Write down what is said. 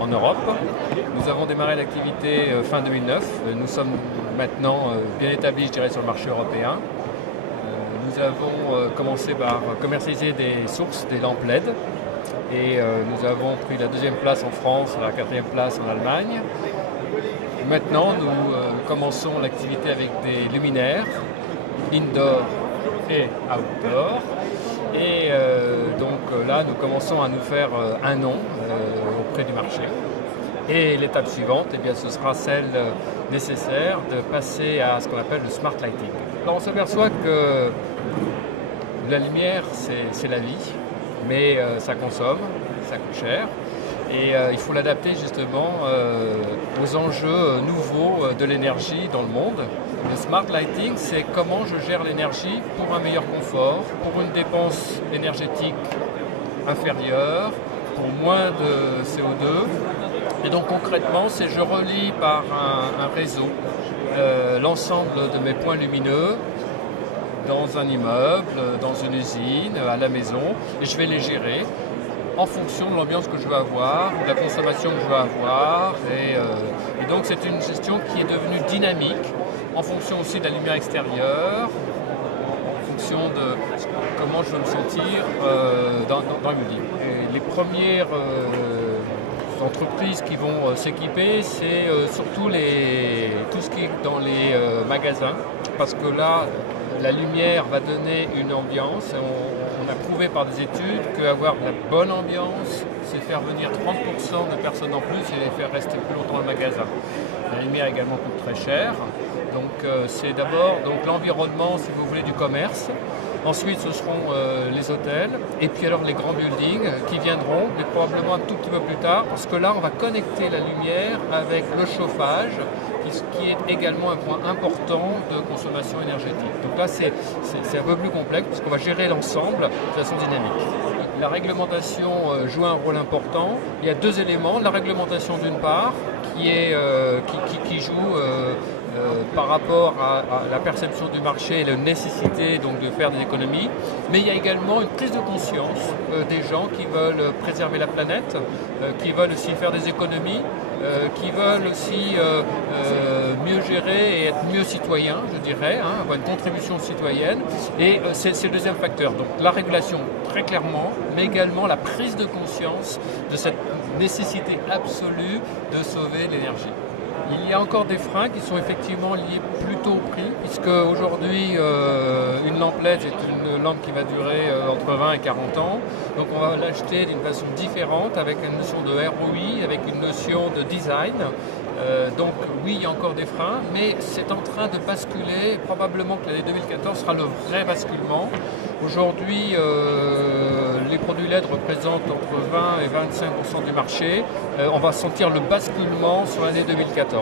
en Europe. Nous avons démarré l'activité fin 2009. Nous sommes maintenant bien établis, je dirais, sur le marché européen. Nous avons commencé par commercialiser des sources, des lampes LED. Et nous avons pris la 2e place en France, la 4e place en Allemagne. Maintenant, nous commençons l'activité avec des luminaires, indoor et outdoor. Et donc là, nous commençons à nous faire un nom auprès du marché. Et l'étape suivante, eh bien, ce sera celle nécessaire de passer à ce qu'on appelle le smart lighting. Alors, on s'aperçoit que la lumière, c'est la vie, mais ça consomme, ça coûte cher. Et il faut l'adapter justement aux enjeux nouveaux de l'énergie dans le monde. Le smart lighting, c'est comment je gère l'énergie pour un meilleur confort, pour une dépense énergétique inférieure, pour moins de CO2. Et donc concrètement, c'est je relie par un réseau l'ensemble de mes points lumineux dans un immeuble, dans une usine, à la maison, et je vais les gérer en fonction de l'ambiance que je veux avoir, de la consommation que je veux avoir. Et donc c'est une gestion qui est devenue dynamique, en fonction aussi de la lumière extérieure, en fonction de comment je veux me sentir dans le building. Et les premières entreprises qui vont s'équiper, c'est surtout tout ce qui est dans les magasins, parce que là, la lumière va donner une ambiance. On a prouvé par des études qu'avoir de la bonne ambiance, c'est faire venir 30% de personnes en plus et les faire rester plus longtemps dans le magasin. La lumière également coûte très cher. Donc c'est d'abord l'environnement, si vous voulez, du commerce. Ensuite, ce seront les hôtels et puis alors les grands buildings qui viendront, mais probablement un tout petit peu plus tard, parce que là, on va connecter la lumière avec le chauffage, qui est également un point important de consommation énergétique. Donc là, c'est un peu plus complexe, parce qu'on va gérer l'ensemble de façon dynamique. La réglementation joue un rôle important. Il y a 2 éléments. La réglementation d'une part, qui joue par rapport à la perception du marché et la nécessité donc, de faire des économies. Mais il y a également une prise de conscience des gens qui veulent préserver la planète, qui veulent aussi faire des économies, qui veulent aussi mieux gérer et être mieux citoyens, je dirais, avoir une contribution citoyenne. Et c'est le deuxième facteur. Donc la régulation, très clairement, mais également la prise de conscience de cette nécessité absolue de sauver l'énergie. Il y a encore des freins qui sont effectivement liés plutôt au prix, puisque aujourd'hui une lampe LED est une lampe qui va durer entre 20 et 40 ans. Donc on va l'acheter d'une façon différente, avec une notion de ROI, avec une notion de design. Donc oui, il y a encore des freins, mais c'est en train de basculer. Probablement que l'année 2014 sera le vrai basculement. Aujourd'hui, les produits LED représentent entre 20 et 25% du marché. On va sentir le basculement sur l'année 2014.